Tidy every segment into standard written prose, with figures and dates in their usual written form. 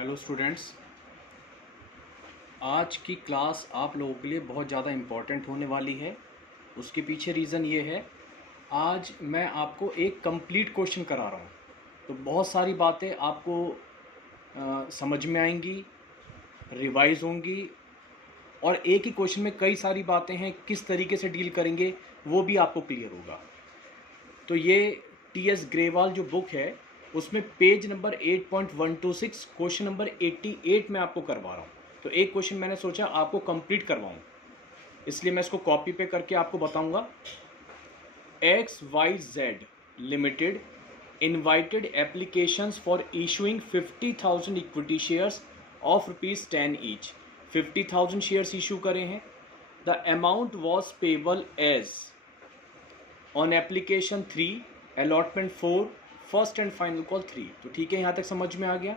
Hello students, आज की class आप लोगों के लिए बहुत ज़्यादा इम्पॉर्टेंट होने वाली है। उसके पीछे रीज़न ये है, आज मैं आपको एक कंप्लीट क्वेश्चन करा रहा हूँ। तो बहुत सारी बातें आपको समझ में आएंगी, रिवाइज होंगी, और एक ही क्वेश्चन में कई सारी बातें हैं, किस तरीके से डील करेंगे वो भी आपको क्लियर होगा। तो ये टी.एस. ग्रेवाल जो बुक है उसमें पेज नंबर 8.126 क्वेश्चन नंबर 88 में आपको करवा रहा हूँ। तो एक क्वेश्चन मैंने सोचा आपको कंप्लीट करवाऊँ, इसलिए मैं इसको कॉपी पे करके आपको बताऊँगा। XYZ limited invited applications for issuing 50,000 equity shares of ₹10 each. 50,000 shares issue करे हैं। The amount was payable as on application 3, allotment 4, first and final call 3। तो ठीक है, यहाँ तक समझ में आ गया।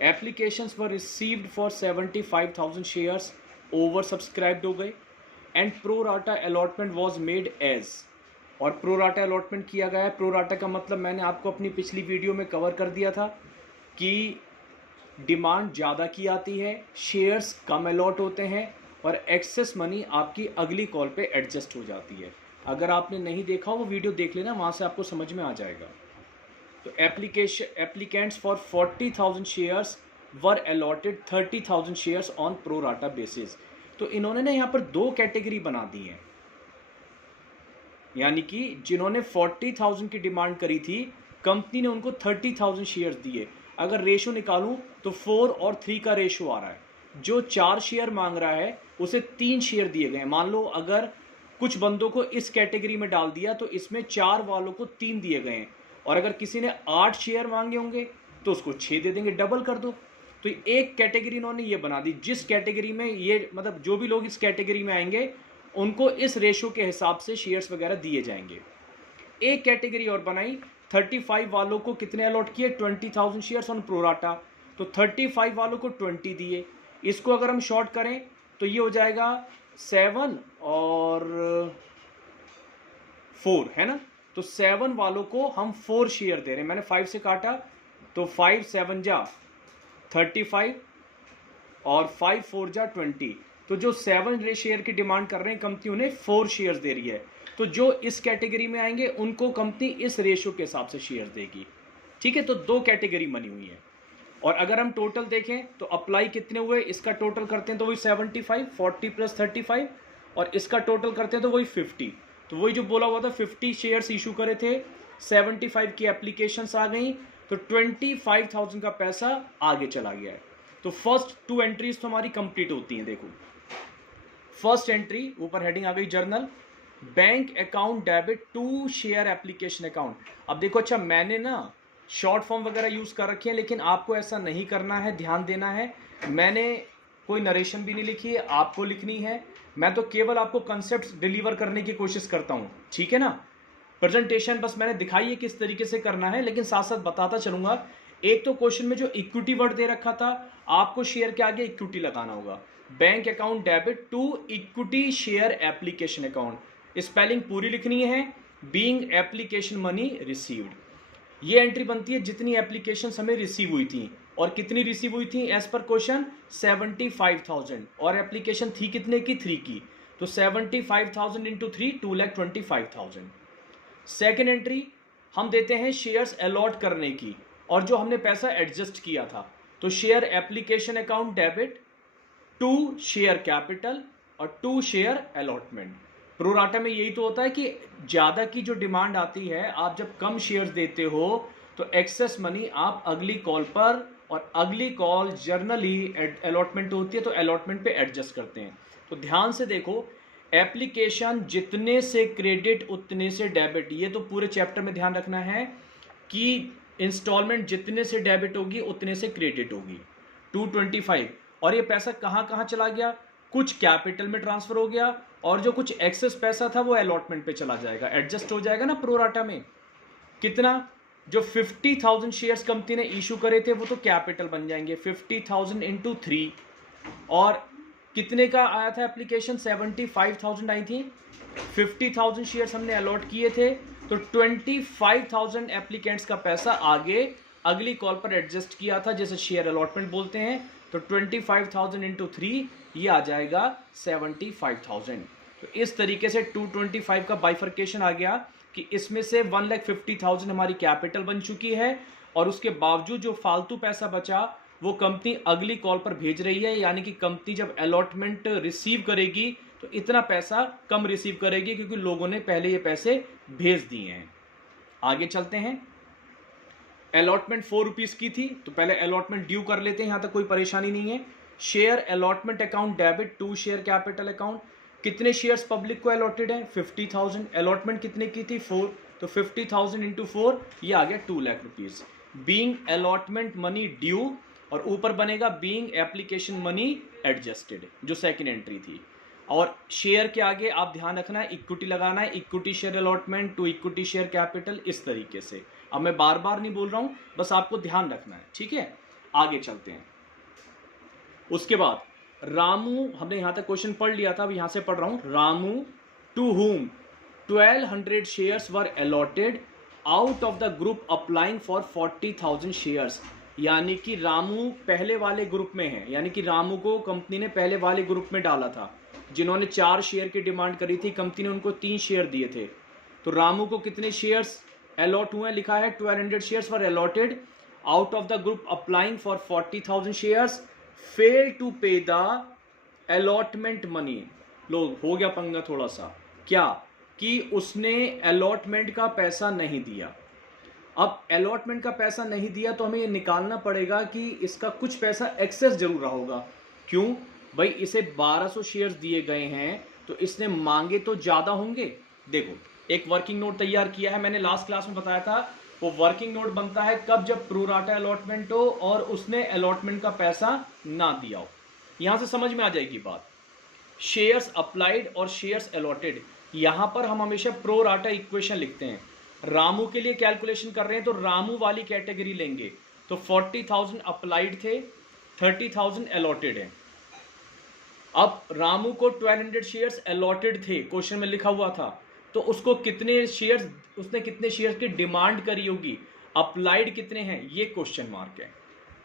Applications were received for 75,000 shares, oversubscribed हो गए, and pro rata allotment was made as, और प्रो राटा अलॉटमेंट किया गया है। प्रो राटा का मतलब मैंने आपको अपनी पिछली वीडियो में कवर कर दिया था कि डिमांड ज़्यादा की आती है, शेयर्स कम अलॉट होते हैं, और एक्सेस मनी आपकी अगली कॉल पे एडजस्ट हो जाती है। अगर आपने नहीं देखा वो वीडियो देख लेना, वहाँ से आपको समझ में आ जाएगा। तो applicants for 40,000 shares were allotted 30,000 shares on pro rata basis. तो इन्होंने ना यहाँ पर दो कैटेगरी बना दी हैं, यानी कि जिन्होंने 40,000 की डिमांड करी थी, कंपनी ने उनको 30,000 शेयर्स दिए। अगर रेशो निकालूं तो 4 और 3 का रेशो आ रहा है। जो 4 शेयर मांग रहा है उसे 3 शेयर दिए गए। मान लो अगर कुछ बंदों को इस कैटेगरी में डाल दिया तो इसमें 4 वालों को 3 दिए गए हैं, और अगर किसी ने 8 शेयर मांगे होंगे तो उसको 6 दे देंगे, डबल कर दो। तो एक कैटेगरी इन्होंने ये बना दी, जिस कैटेगरी में ये मतलब जो भी लोग इस कैटेगरी में आएंगे उनको इस रेशो के हिसाब से शेयर्स वगैरह दिए जाएंगे। एक कैटेगरी और बनाई, 35 वालों को कितने अलॉट किए, 20,000 शेयर्स ऑन प्रोराटा। तो 35 वालों को 20 दिए। इसको अगर हम शॉर्ट करें तो ये हो जाएगा 7 और 4, है ना। तो 7 वालों को हम 4 शेयर दे रहे हैं। मैंने 5 से काटा तो 5 7 जा 35 और 5 4 जा 20। तो जो 7 शेयर की डिमांड कर रहे हैं कंपनी उन्हें 4 शेयर्स दे रही है। तो जो इस कैटेगरी में आएंगे उनको कंपनी इस रेशियो के हिसाब से शेयर्स देगी। ठीक है, तो दो कैटेगरी बनी हुई है। और अगर हम टोटल देखें तो अप्लाई कितने हुए, इसका टोटल करते हैं तो वही 75, 40 प्लस 35, और इसका टोटल करते हैं तो वही 50। तो वही जो बोला हुआ था 50 शेयर्स इशू करे थे, 75 की एप्लीकेशंस आ गई, तो 25,000 का पैसा आगे चला गया है। तो फर्स्ट 2 एंट्रीज तो हमारी कंप्लीट होती हैं। देखो फर्स्ट एंट्री ऊपर हेडिंग आ गई, journal bank account debit to share application account. अब देखो, अच्छा मैंने ना शॉर्ट फॉर्म वगैरह यूज कर रखी है, लेकिन आपको ऐसा नहीं करना है, ध्यान देना है। मैंने कोई नरेशन भी नहीं लिखी है, आपको लिखनी है। मैं तो केवल आपको कंसेप्ट डिलीवर करने की कोशिश करता हूं, ठीक है ना। प्रेजेंटेशन बस मैंने दिखाई है किस तरीके से करना है, लेकिन साथ साथ बताता चलूंगा। एक तो क्वेश्चन में जो इक्विटी वर्ड दे रखा था, आपको शेयर के आगे इक्विटी लगाना होगा। Bank account debit to equity share application account, spelling पूरी लिखनी है। बीइंग एप्लीकेशन मनी रिसीव्ड, ये एंट्री बनती है जितनी एप्लीकेशन हमें रिसीव हुई थी, और कितनी रिसीव हुई थी एज पर क्वेश्चन 75,000, और एप्लीकेशन थी कितने की, 3 की। तो 75,000 इंटू 3 2,25,000। सेकेंड एंट्री हम देते हैं शेयर्स अलॉट करने की, और जो हमने पैसा एडजस्ट किया था। तो share application account debit to share capital और टू शेयर अलॉटमेंट। प्रोराटा में यही तो होता है कि ज़्यादा की जो डिमांड आती है, आप जब कम शेयर्स देते हो तो एक्सेस मनी आप अगली कॉल पर, और अगली कॉल जर्नली अलॉटमेंट होती है तो अलॉटमेंट पे एडजस्ट करते हैं। तो ध्यान से देखो, एप्लीकेशन जितने से क्रेडिट उतने से डेबिट, ये तो पूरे चैप्टर में ध्यान रखना है कि इंस्टॉलमेंट जितने से डेबिट होगी उतने से क्रेडिट होगी। 225, और ये पैसा कहाँ कहाँ चला गया, कुछ कैपिटल में ट्रांसफर हो गया, और जो कुछ एक्सेस पैसा था वो अलॉटमेंट पे चला जाएगा, एडजस्ट हो जाएगा ना प्रोराटा में। कितना, जो 50,000 शेयर्स कंपनी ने इशू करे थे वो तो कैपिटल बन जाएंगे, 50,000 इंटू 3, और कितने का आया था एप्लीकेशन, 75,000 आई थी। 50,000 शेयर्स हमने अलॉट किए थे, तो 25,000 एप्लीकेंट्स का पैसा आगे अगली कॉल पर एडजस्ट किया था, जैसे शेयर अलॉटमेंट बोलते हैं। तो 25,000 इंटू 3 ये आ जाएगा 75,000। तो इस तरीके से 225 का बाइफर्केशन आ गया कि इसमें से 1,50,000 हमारी कैपिटल बन चुकी है, और उसके बावजूद जो फालतू पैसा बचा वो कंपनी अगली कॉल पर भेज रही है। यानी कि कंपनी जब अलॉटमेंट रिसीव करेगी तो इतना पैसा कम रिसीव करेगी, क्योंकि लोगों ने पहले ये पैसे भेज दिए हैं। आगे चलते हैं। अलॉटमेंट 4 रुपीज की थी, तो पहले अलॉटमेंट ड्यू कर लेते हैं, यहां तक कोई परेशानी नहीं है। Share allotment account debit to share capital account. कितने शेयर्स पब्लिक को अलॉटेड है? 50,000। अलॉटमेंट कितने की थी? 4। तो 50,000 इंटू 4 ये आ गया 2 lakh rupees. Being allotment money due, और ऊपर बनेगा बीइंग एप्लीकेशन मनी एडजस्टेड, जो सेकंड एंट्री थी। और शेयर के आगे आप ध्यान रखना है, इक्विटी लगाना है, equity share allotment to equity share capital, इस तरीके से। अब मैं बार बार नहीं बोल रहा हूं, बस आपको ध्यान रखना है, ठीक है। आगे चलते हैं। उसके बाद रामू, हमने यहां तक क्वेश्चन पढ़ लिया था, अब यहां से पढ़ रहा हूं। Ramu to whom 1200 shares were allotted out of the group applying for 40,000 shares. यानी कि रामू पहले वाले ग्रुप में है, यानी कि रामू को कंपनी ने पहले वाले ग्रुप में डाला था। जिन्होंने 4 शेयर की डिमांड करी थी, कंपनी ने उनको 3 शेयर दिए थे। तो रामू को कितने शेयर्स अलॉट हुए? लिखा है 1200 shares were allotted out of the group applying for 40,000 shares, fail to pay the allotment money. लोग हो गया पंगा थोड़ा सा, क्या कि उसने अलॉटमेंट का पैसा नहीं दिया। अब अलॉटमेंट का पैसा नहीं दिया तो हमें ये निकालना पड़ेगा कि इसका कुछ पैसा एक्सेस जरूर रहा होगा। क्यों भाई? इसे 1200 शेयर्स दिए गए हैं, तो इसने मांगे तो ज्यादा होंगे। देखो, एक वर्किंग नोट तैयार किया है, मैंने लास्ट क्लास में बताया था। वो वर्किंग नोट बनता है कब? जब प्रो राटा अलॉटमेंट हो और उसने अलॉटमेंट का पैसा ना दिया हो। यहां से समझ में आ जाएगी बात। शेयर्स अप्लाइड और शेयर्स अलॉटेड, यहां पर हम हमेशा प्रो राटा इक्वेशन लिखते हैं। रामू के लिए कैलकुलेशन कर रहे हैं तो रामू वाली कैटेगरी लेंगे। तो 40,000 अप्लाइड थे, 30,000 अलॉटेड है। अब रामू को 1200 शेयर्स अलॉटेड थे, क्वेश्चन में लिखा हुआ था, तो उसको कितने शेयर्स, उसने कितने शेयर्स की डिमांड करी होगी, अप्लाइड कितने हैं, ये क्वेश्चन मार्क है।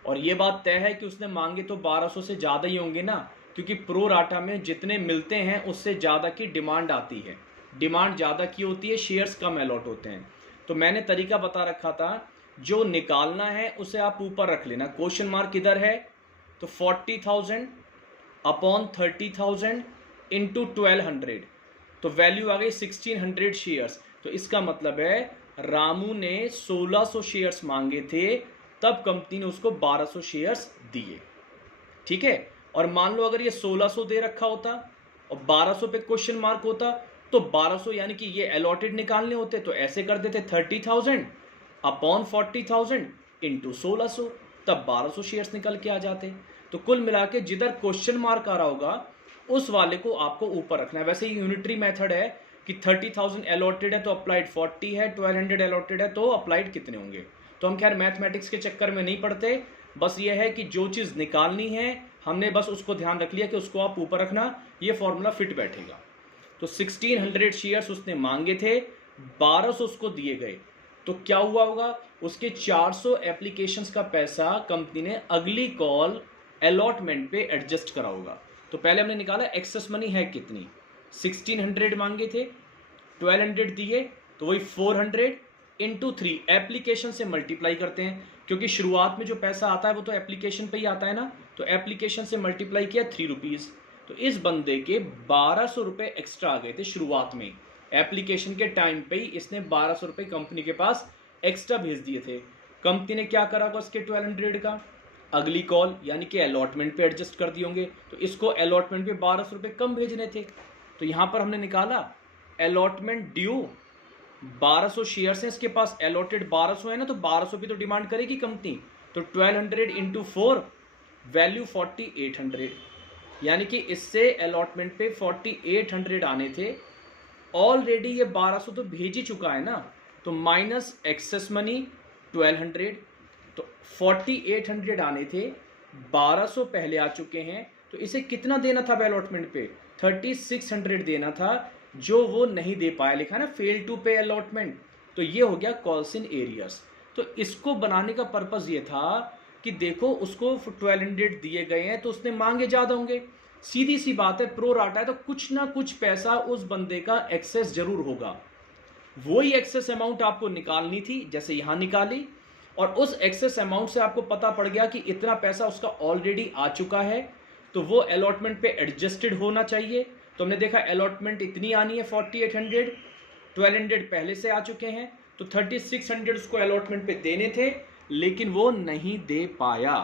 और ये बात तय है कि उसने मांगे तो 1200 से ज्यादा ही होंगे ना, क्योंकि प्रो राटा में जितने मिलते हैं उससे ज्यादा की डिमांड आती है। डिमांड ज्यादा की होती है, शेयर्स कम अलॉट होते हैं। तो मैंने तरीका बता रखा था, जो निकालना है उसे आप ऊपर रख लेना। क्वेश्चन मार्क इधर है, तो 40,000 अपॉन 30,000 इंटू 1200, तो वैल्यू आ गई 1600 शेयर्स। तो इसका मतलब है रामू ने 1600 शेयर्स मांगे थे, तब कंपनी ने उसको 1200 शेयर्स दिए, ठीक है। और मान लो अगर ये 1600 दे रखा होता और 1200 पे क्वेश्चन मार्क होता, तो 1200 यानी कि ये अलॉटेड निकालने होते, तो ऐसे कर देते 30,000 अपॉन 40,000 इंटू 1600, तब 1200 शेयर्स निकल के आ जाते। तो कुल मिला के जिधर क्वेश्चन मार्क आ रहा होगा उस वाले को आपको ऊपर रखना है। वैसे ही यूनिटरी मेथड है कि 30,000 अलॉटेड है तो अप्लाइड 40 है, 1200 अलॉटेड है तो अप्लाइड कितने होंगे। तो हम खैर मैथमेटिक्स के चक्कर में नहीं पड़ते, बस ये है कि जो चीज़ निकालनी है हमने बस उसको ध्यान रख लिया कि उसको आप ऊपर रखना, ये फॉर्मूला फिट बैठेगा। तो 1600 शेयर्स उसने मांगे थे, 1200 उसको दिए गए, तो क्या हुआ होगा, उसके 400 एप्लीकेशंस का पैसा कंपनी ने अगली कॉल अलॉटमेंट पे एडजस्ट करा होगा। तो पहले हमने निकाला एक्सेस मनी है कितनी, 1600 मांगे थे, 1200 दिए, तो वही 400 इंटू 3 एप्लीकेशन से मल्टीप्लाई करते हैं, क्योंकि शुरुआत में जो पैसा आता है वो तो एप्लीकेशन पे ही आता है ना, तो एप्लीकेशन से मल्टीप्लाई किया 3 रुपीज़। तो इस बंदे के 1200 रुपये एक्स्ट्रा आ गए थे शुरुआत में, एप्लीकेशन के टाइम पे ही इसने 1200 रुपये कंपनी के पास एक्स्ट्रा भेज दिए थे। कंपनी ने क्या करा होगा उसके 1200 का, अगली कॉल यानी कि अलॉटमेंट पे एडजस्ट कर दिए होंगे, तो इसको अलॉटमेंट पे 1200 रुपये कम भेजने थे। तो यहाँ पर हमने निकाला अलॉटमेंट ड्यू 1200 शेयर्स हैं इसके पास, अलॉटेड 1200 है ना, तो 1200 भी तो डिमांड करेगी कंपनी, तो 1200 इंटू 4 वैल्यू 4800, यानी कि इससे अलॉटमेंट पे 4800 आने थे। ऑलरेडी ये 1200 तो भेज ही चुका है ना, तो माइनस एक्सेस मनी 1200, तो 4800 आने थे, 1200 पहले आ चुके हैं, तो इसे कितना देना था अलॉटमेंट पे, 3600 देना था, जो वो नहीं दे पाया, लिखा है ना फेल टू पे अलॉटमेंट। तो ये हो गया कॉल्स इन एरियर्स। तो इसको बनाने का पर्पस ये था कि देखो उसको 1200 दिए गए हैं तो उसने मांगे ज्यादा होंगे, सीधी सी बात है, प्रो राटा है तो कुछ ना कुछ पैसा उस बंदे का एक्सेस जरूर होगा। वही एक्सेस अमाउंट आपको निकालनी थी, जैसे यहां निकाली, और उस एक्सेस अमाउंट से आपको पता पड़ गया कि इतना पैसा उसका ऑलरेडी आ चुका है, तो वो अलॉटमेंट पे एडजस्टेड होना चाहिए। तो हमने देखा अलॉटमेंट इतनी आनी है 4800, 1200 पहले से आ चुके हैं, तो 3600 उसको अलॉटमेंट पे देने थे, लेकिन वो नहीं दे पाया।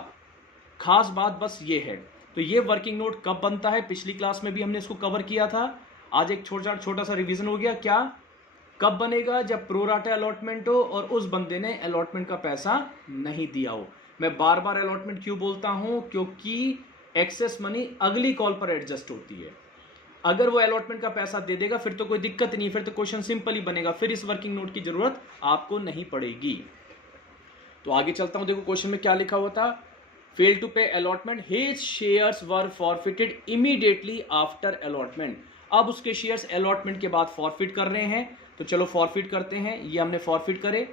खास बात बस ये है। तो ये वर्किंग नोट कब बनता है, पिछली क्लास में भी हमने इसको कवर किया था, आज एक छोटा सा रिवीजन हो गया। क्या कब बनेगा, जब प्रोराटा अलॉटमेंट हो और उस बंदे ने अलॉटमेंट का पैसा नहीं दिया हो। मैं बार बार अलॉटमेंट क्यों बोलता हूं, क्योंकि एक्सेस मनी अगली कॉल पर एडजस्ट होती है। अगर वो अलॉटमेंट का पैसा दे देगा फिर तो कोई दिक्कत नहीं, फिर तो क्वेश्चन सिंपल ही बनेगा, फिर इस वर्किंग नोट की जरूरत आपको नहीं पड़ेगी। तो आगे चलता हूं, देखो क्वेश्चन में क्या लिखा हुआ था, फेल टू पे अलॉटमेंट, हिज शेयर्स वर फॉरफिटेड इमीडिएटली आफ्टर अलॉटमेंट। अब उसके शेयर्स अलॉटमेंट के बाद फॉरफिट कर रहे हैं, तो चलो फॉरफिट करते हैं। ये हमने फॉरफिट करे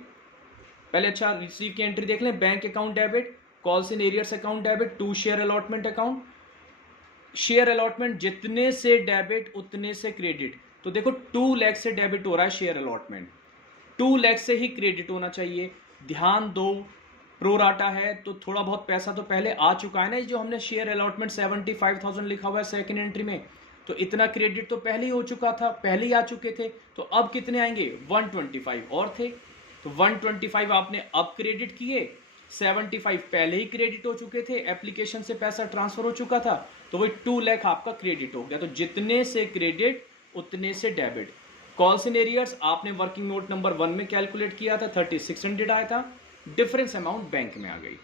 पहले। अच्छा, रिसीव की एंट्री देख लें, bank account debit, calls in arrears account debit, to share allotment account. Share allotment जितने से डेबिट उतने से क्रेडिट, तो देखो 2 लाख से डेबिट हो रहा है शेयर अलॉटमेंट, 2 लाख से ही क्रेडिट होना चाहिए। ध्यान दो, प्रोराटा है तो थोड़ा बहुत पैसा तो पहले आ चुका है ना, जो हमने शेयर अलॉटमेंट 75,000 लिखा हुआ है सेकंड एंट्री में, तो इतना क्रेडिट तो पहले ही हो चुका था, पहले ही आ चुके थे। तो अब कितने आएंगे, 125 और थे, तो 125 आपने अब क्रेडिट किए, 75 पहले ही क्रेडिट हो चुके थे, एप्लीकेशन से पैसा ट्रांसफर हो चुका था, तो वही 2 लाख आपका क्रेडिट हो गया। तो जितने से क्रेडिट उतने से डेबिट। कॉल्स इन एरियर्स आपने वर्किंग नोट नंबर 1 में कैलकुलेट किया था, 3600 आया था, डिफरेंस अमाउंट बैंक में आ गई।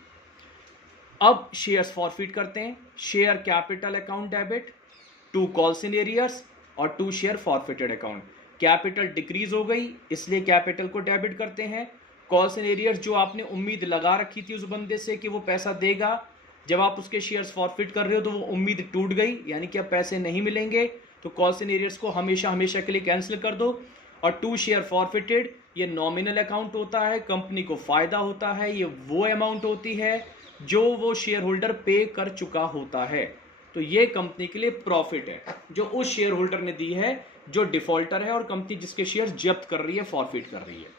अब शेयर्स फॉरफिट करते हैं, share capital account debit, 2 calls in arrears और 2 share forfeited account. Capital decrease हो गई इसलिए कैपिटल को डेबिट करते हैं। कॉल्स इन एरियर्स जो आपने उम्मीद लगा रखी थी उस बंदे से कि वो पैसा देगा, जब आप उसके शेयर्स फॉरफिट कर रहे हो तो वो उम्मीद टूट गई, यानी कि अब पैसे नहीं मिलेंगे, तो कॉल्स इन एरियर्स को हमेशा हमेशा के लिए कैंसिल कर दो। और 2 शेयर फॉरफिटेड, ये नॉमिनल अकाउंट होता है, कंपनी को फायदा होता है, ये वो अमाउंट होती है जो वो शेयर होल्डर पे कर चुका होता है, तो ये कंपनी के लिए प्रॉफिट है जो उस शेयर होल्डर ने दी है जो डिफॉल्टर है और कंपनी जिसके शेयर जब्त कर रही है, फॉरफिट कर रही है।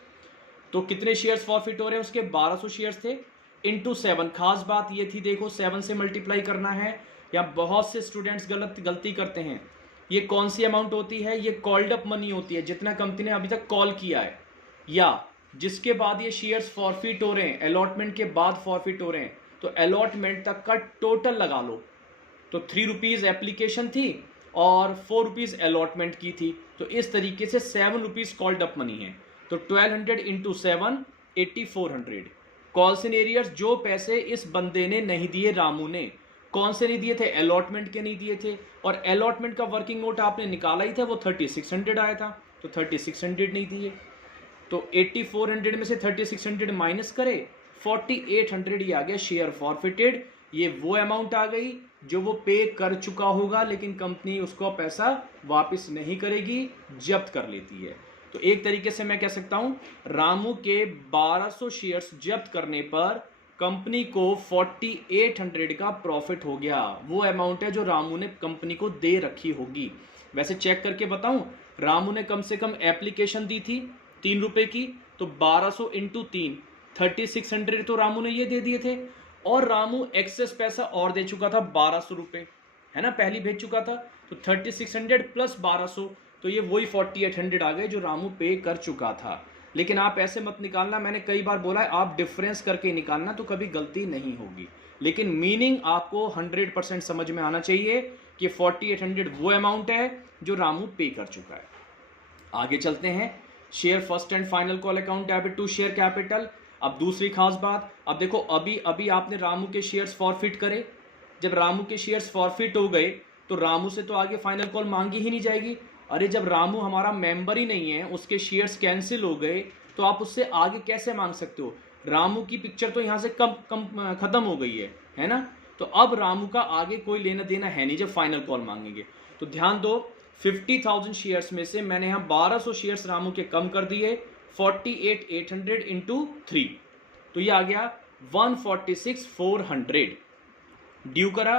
तो कितने शेयर्स फॉरफिट हो रहे हैं उसके, 1200 शेयर्स थे, इंटू 7। खास बात ये थी, देखो 7 से मल्टीप्लाई करना है, या बहुत से स्टूडेंट्स गलती करते हैं। ये कौन सी अमाउंट होती है, ये कॉल्ड अप मनी होती है, जितना कंपनी ने अभी तक कॉल किया है या जिसके बाद ये शेयर्स फॉरफिट हो रहे हैं, अलॉटमेंट के बाद फॉरफिट हो रहे हैं, तो अलॉटमेंट तक का टोटल लगा लो। तो 3 रुपीज एप्लीकेशन थी और 4 रुपीज अलॉटमेंट की थी, तो इस तरीके से 7 रुपीज कॉल्ड अप मनी है। तो 1200 इंटू 7, 8400। कॉल्स इन एरियर्स जो पैसे इस बंदे ने नहीं दिए, रामू ने, कौन से नहीं दिए थे, अलॉटमेंट के नहीं दिए थे, और अलॉटमेंट का वर्किंग नोट आपने निकाला ही था, वो 3600 आया था, तो 3600 नहीं दिए। तो 8400 में से 3600 माइनस करे, 4800 ही आ गया शेयर फॉरफिटेड। ये वो अमाउंट आ गई जो वो पे कर चुका होगा, लेकिन कंपनी उसको पैसा वापस नहीं करेगी, जब्त कर लेती है। तो एक तरीके से मैं कह सकता हूं, रामू के 1200 शेयर्स जब्त करने पर कंपनी को 4800 का प्रॉफिट हो गया। वो अमाउंट है जो रामू ने कंपनी को दे रखी होगी। वैसे चेक करके बताऊं, रामू ने कम से कम एप्लीकेशन दी थी 3 रुपए की, तो 1200 इंटू 3, 3600 तो रामू ने ये दे दिए थे, और रामू एक्सेस पैसा और दे चुका था 1200 रुपए, है ना, पहली भेज चुका था, तो 3600 प्लस 1200, तो ये वही 4800 आ गए जो रामू पे कर चुका था। लेकिन आप ऐसे मत निकालना, मैंने कई बार बोला है आप डिफरेंस करके निकालना, तो कभी गलती नहीं होगी, लेकिन मीनिंग आपको 100% समझ में आना चाहिए कि 4800 वो अमाउंट है जो रामू पे कर चुका है। आगे चलते हैं, share first and final call account debit to share capital. अब दूसरी खास बात, अब देखो अभी आपने रामू के शेयर्स फॉरफिट करे, जब रामू के शेयर्स फॉरफिट हो गए तो रामू से तो आगे फाइनल कॉल मांगी ही नहीं जाएगी। अरे जब रामू हमारा मेंबर ही नहीं है, उसके शेयर्स कैंसिल हो गए, तो आप उससे आगे कैसे मांग सकते हो। रामू की पिक्चर तो यहाँ से खत्म हो गई है ना, तो अब रामू का आगे कोई लेना देना है नहीं जब फाइनल कॉल मांगेंगे। तो ध्यान दो, 50,000 शेयर्स में से मैंने यहाँ 1200 शेयर्स रामू के कम कर दिए, 48,800 इंटू 3, तो ये आ गया 146,400 ड्यू करा,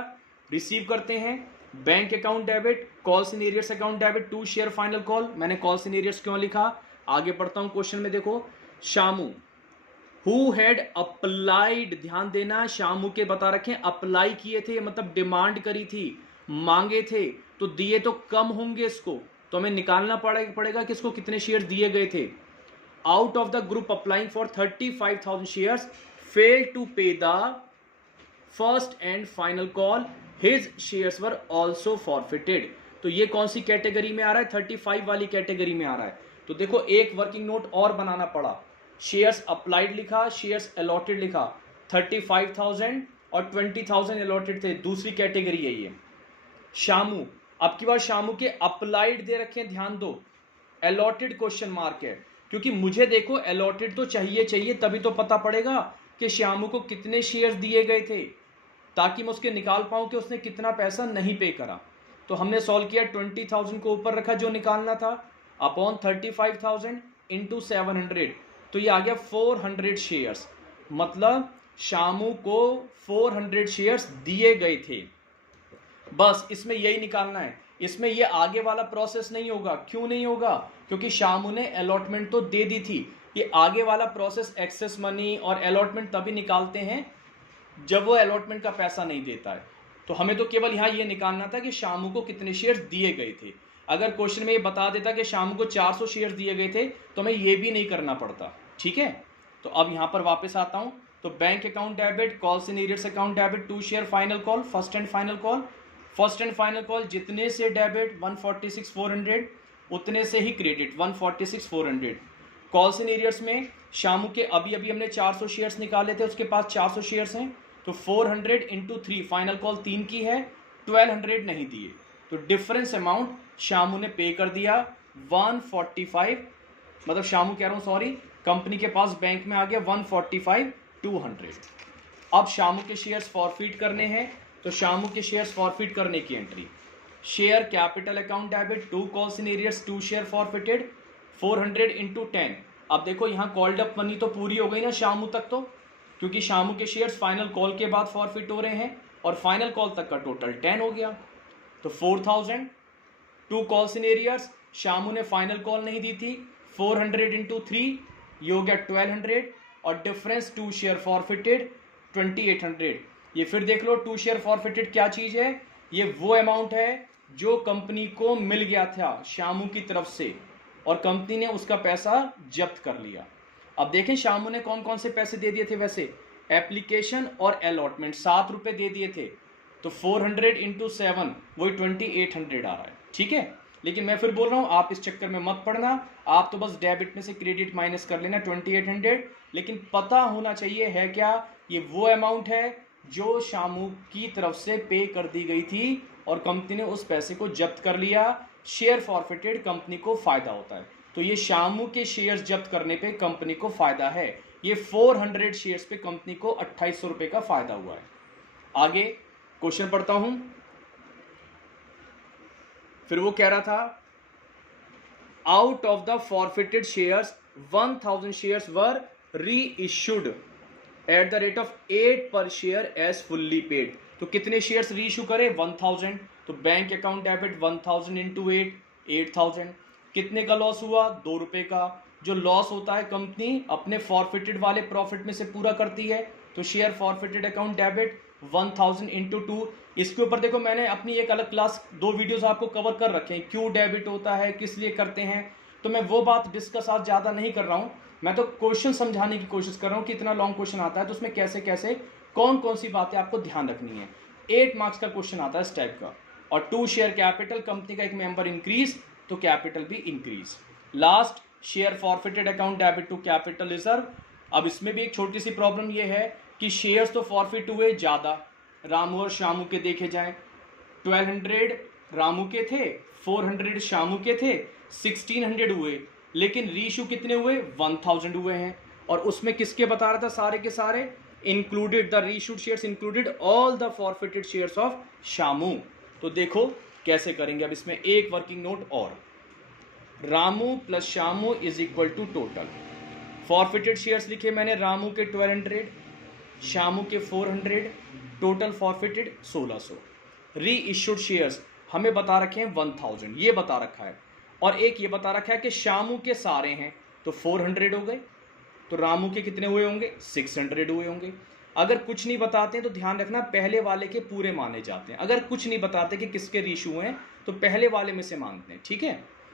रिसीव करते हैं। Bank account debit, calls in arrears account debit, 2 share final call. मैंने कॉल्स इन एरियर्स क्यों लिखा, आगे पढ़ता हूं क्वेश्चन में। देखो शामू हु हैड अप्लाइड, ध्यान देना, शामू के बता रखे अप्लाई किए थे, मतलब डिमांड करी थी, मांगे थे, तो दिए तो कम होंगे इसको, तो हमें निकालना पड़ेगा कि इसको कितने शेयर दिए गए थे। Out of the group applying for 35,000 shares fail to pay the first and final call, his shares were also forfeited. तो ये कौन सी कैटेगरी में आ रहा है, 35 वाली कैटेगरी में आ रहा है। तो देखो एक वर्किंग नोट और बनाना पड़ा, शेयर्स अप्लाइड लिखा, शेयर्स अलॉटेड लिखा, 35,000 और 20,000 अलॉटेड थे, दूसरी कैटेगरी है ये। शामू, अब की बार शामू के अप्लाइड दे रखे हैं, ध्यान दो, अलॉटेड क्वेश्चन मार्क है, क्योंकि मुझे देखो अलॉटेड तो चाहिए तभी तो पता पड़ेगा कि शामू को कितने शेयर्स दिए गए थे, ताकि मैं उसके निकाल पाऊं कि उसने कितना पैसा नहीं पे करा। तो हमने सॉल्व किया, 20,000 को ऊपर रखा जो निकालना था, अपॉन 35,000 इंटू 700, तो ये आ गया 400 शेयर्स, मतलब शामू को 400 शेयर्स दिए गए थे। बस इसमें यही निकालना है, इसमें ये आगे वाला प्रोसेस नहीं होगा। क्यों नहीं होगा, क्योंकि शामू ने अलॉटमेंट तो दे दी थी। ये आगे वाला प्रोसेस एक्सेस मनी और अलॉटमेंट तभी निकालते हैं जब वो अलॉटमेंट का पैसा नहीं देता है। तो हमें तो केवल यहाँ ये निकालना था कि शामू को कितने शेयर्स दिए गए थे। अगर क्वेश्चन में ये बता देता कि शामू को 400 शेयर्स दिए गए थे तो हमें ये भी नहीं करना पड़ता, ठीक है। तो अब यहाँ पर वापस आता हूँ, तो bank account debit, calls in arrears account debit, 2 share final call, first and final call. First and final call जितने से डेबिट 146,400 उतने से ही क्रेडिट 146,400। कॉल्स इन एरियर्स में शामू के अभी हमने 400 शेयर्स निकाले थे, उसके पास 400 शेयर्स हैं, तो 400 इंटू 3, फाइनल कॉल 3 की है, 1200 नहीं दिए, तो डिफरेंस अमाउंट शामू ने पे कर दिया 145, मतलब शामू कह रहा हूँ सॉरी, कंपनी के पास बैंक में आ गया 145,200। अब शामू के शेयर्स फॉरफिट करने हैं, तो शामू के शेयर्स फॉरफिट करने की entry, share capital account debit, 2 calls in arrears, 2 share forfeited, 400 into 10। अब देखो यहाँ कॉल्ड अप मनी तो पूरी हो गई ना शामू तक, तो क्योंकि शामू के शेयर्स फाइनल कॉल के बाद फॉरफिट हो रहे हैं और फाइनल कॉल तक का टोटल 10 हो गया, तो 4,000, 2 कॉल्स इन एरियर्स, शामू ने फाइनल कॉल नहीं दी थी, 400 इंटू 3, ये हो गया 1200, और डिफरेंस 2 शेयर फॉरफिटेड 2800। ये फिर देख लो 2 शेयर फॉरफिटेड क्या चीज है, ये वो अमाउंट है जो कंपनी को मिल गया था शामू की तरफ से और कंपनी ने उसका पैसा जब्त कर लिया। अब देखें शामू ने कौन कौन से पैसे दे दिए थे, वैसे एप्लीकेशन और अलॉटमेंट 7 रुपए दे दिए थे, तो 400 इंटू 7 वही 2800 आ रहा है, ठीक है। लेकिन मैं फिर बोल रहा हूँ आप इस चक्कर में मत पड़ना, आप तो बस डेबिट में से क्रेडिट माइनस कर लेना 2800, लेकिन पता होना चाहिए है क्या, ये वो अमाउंट है जो शामू की तरफ से पे कर दी गई थी और कंपनी ने उस पैसे को जब्त कर लिया। शेयर फॉरफिटेड, कंपनी को फायदा होता है, तो ये शामू के शेयर्स जब्त करने पे कंपनी को फायदा है। ये 400 शेयर्स पे कंपनी को 2800 रुपए का फायदा हुआ है। आगे क्वेश्चन पढ़ता हूं, फिर वो कह रहा था out of the forfeited shares 1000 shares were reissued at the rate of 8 per share as fully paid. तो कितने शेयर्स री इशू करे, 1000, तो बैंक अकाउंट डेबिट 1000 इंटू 8, 8000। कितने का लॉस हुआ, 2 रुपए का। जो लॉस होता है कंपनी अपने फॉरफिटेड वाले प्रॉफिट में से पूरा करती है, तो share forfeited account debit 1000 into 2। इसके ऊपर देखो मैंने अपनी एक अलग क्लास 2 वीडियोस आपको कवर कर रखे हैं, क्यों डेबिट होता है, किस लिए करते हैं, तो मैं वो बात डिस्कस आज ज़्यादा नहीं कर रहा हूँ। मैं तो क्वेश्चन समझाने की कोशिश कर रहा हूँ कि इतना लॉन्ग क्वेश्चन आता है तो उसमें कैसे कैसे कौन कौन सी बातें आपको ध्यान रखनी है। 8 मार्क्स का क्वेश्चन आता है इस टाइप का। और 2 शेयर कैपिटल, कंपनी का एक मेंबर इंक्रीज तो कैपिटल भी increase. Last share forfeited account debit to capital reserve. अब इसमें भी एक छोटी सी प्रॉब्लम ये है कि शेयर्स तो फॉरफिट हुए ज़्यादा, रामू और शामू के देखे जाएं, 1200 रामू के थे, 400 शामू के थे, 1600 हुए, लेकिन रीइशू कितने हुए, 1000 हुए हैं। और उसमें किसके बता रहा था, सारे के सारे included the reissued shares included all the forfeited shares of Shamu. तो देखो कैसे करेंगे। अब इसमें एक वर्किंग नोट और, Ramu plus Shamu is equal to total, forfeited shares लिखे मैंने, रामू के 1200, श्यामू के 400, टोटल फॉरफिटेड 1600। री इश्यूड शेयर्स हमें बता रखे हैं 1000, ये बता रखा है, और एक ये बता रखा है कि श्यामू के सारे हैं तो 400 हो गए, तो रामू के कितने हुए होंगे, 600 हुए होंगे। अगर कुछ नहीं बताते हैं तो ध्यान रखना पहले वाले के पूरे माने जाते हैं, अगर कुछ नहीं बताते कि किसके रीशू हैं तो पहले वाले में से मानते हैं, ठीक है।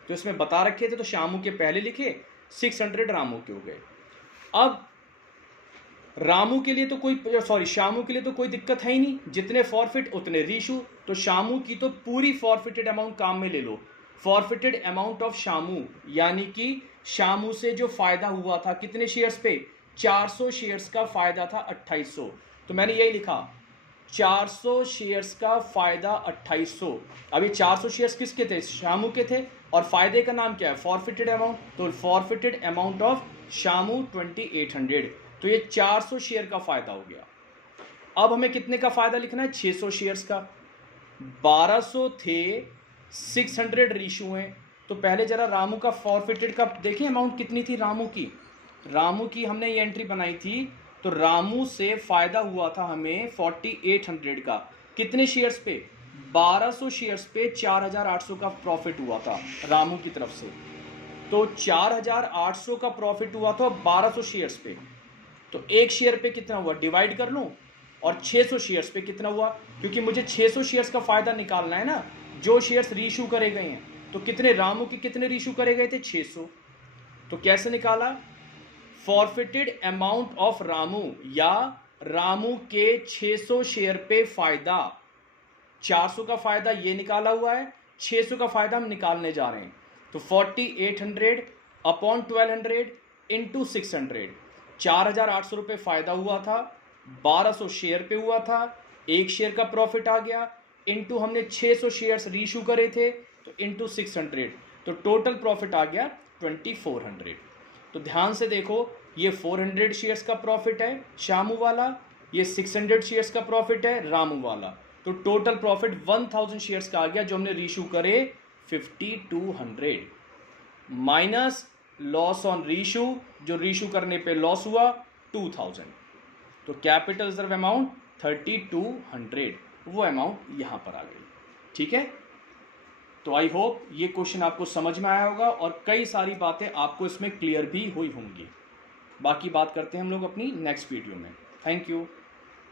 तो इसमें बता रखे थे तो श्यामू के पहले लिखे, 600 रामू के हो गए। अब रामू के लिए तो कोई, सॉरी श्यामू के लिए तो कोई दिक्कत है ही नहीं, जितने फॉरफिट उतने रीशू, तो श्यामू की तो पूरी फॉरफिटेड अमाउंट काम में ले लो। फॉरफिटेड अमाउंट ऑफ श्यामू यानी कि श्यामू से जो फायदा हुआ था कितने शेयर्स पे, 400 शेयर्स का फायदा था 2800, तो मैंने यही लिखा 400 शेयर्स का फायदा 2800। अब ये 400 शेयर्स किसके थे, श्यामू के थे, और फायदे का नाम क्या है, फॉरफिटेड अमाउंट, तो फॉरफिटेड अमाउंट ऑफ श्यामू 2800, तो ये 400 शेयर का फायदा हो गया। अब हमें कितने का फायदा लिखना है, 600 शेयर्स का, 1200 थे, 600 रीशू हैं, तो पहले जरा रामू का फॉरफिटेड का देखिए अमाउंट कितनी थी रामू की हमने ये एंट्री बनाई थी, तो रामू से फायदा हुआ था हमें 4800 का, कितने शेयर्स पे, 1200 शेयर्स पे 4800 का प्रॉफिट हुआ था रामू की तरफ से, तो 4800 का प्रॉफिट हुआ था 1200 शेयर्स पे, तो एक शेयर पे कितना हुआ डिवाइड कर लूं, और 600 शेयर्स पे कितना हुआ, क्योंकि मुझे 600 शेयर्स का फायदा निकालना है ना, जो शेयर्स रीशू करे गए हैं, तो कितने रामू के कितने रीशू करे गए थे, 600, तो कैसे निकाला, फॉरफिटेड अमाउंट ऑफ रामू या रामू के 600 शेयर पे फायदा, 400 का फायदा ये निकाला हुआ है, 600 का फायदा हम निकालने जा रहे हैं, तो 4800 अपॉन 1200 इंटू 600, 4800 रुपये फायदा हुआ था, 1200 शेयर पे हुआ था, एक शेयर का प्रॉफिट आ गया, इंटू हमने 600 शेयर्स रीशू करे थे, तो इंटू 600, तो टोटल प्रॉफिट आ गया 2400। तो ध्यान से देखो, ये 400 शेयर्स का प्रॉफिट है श्यामू वाला, ये 600 शेयर्स का प्रॉफिट है रामू वाला, तो टोटल प्रॉफिट 1000 शेयर्स का आ गया जो हमने रीशू करे 5200, माइनस लॉस ऑन रीशू, जो रीशू करने पे लॉस हुआ 2000, तो कैपिटल रिजर्व अमाउंट 3200, वो अमाउंट यहां पर आ गई, ठीक है। तो आई होप ये क्वेश्चन आपको समझ में आया होगा और कई सारी बातें आपको इसमें क्लियर भी हुई होंगी। बाकी बात करते हैं हम लोग अपनी नेक्स्ट वीडियो में। Thank you.